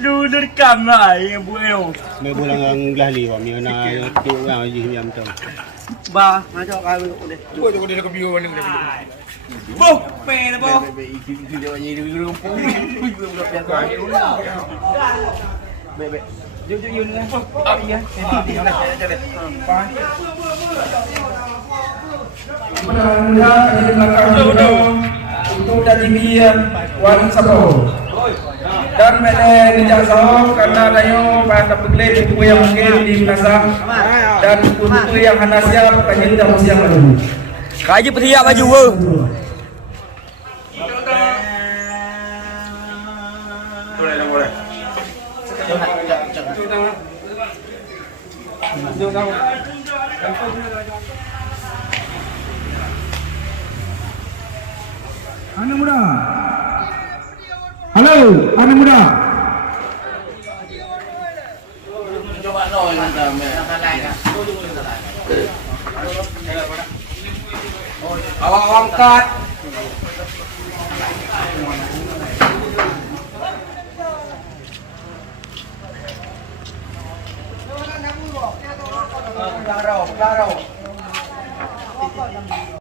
Dulu rekam lah yang buat May bulang ang lahliwa, may na yung yam tam. ba, ngaco kami ulit. Tuwa ko din ko biyo ning na. Bo, pera bo. Bebe. Yun lang po. Iya. Itu dari dia wan sabo dan mene nijak sabo karena dayo pada pegle buku yang mungkin di plaza dan untuk yang hanasnya kajin dah siap dulu Kaji petiak baju we. Anak muda. Halo, anak muda. Awak angkat. Klaro.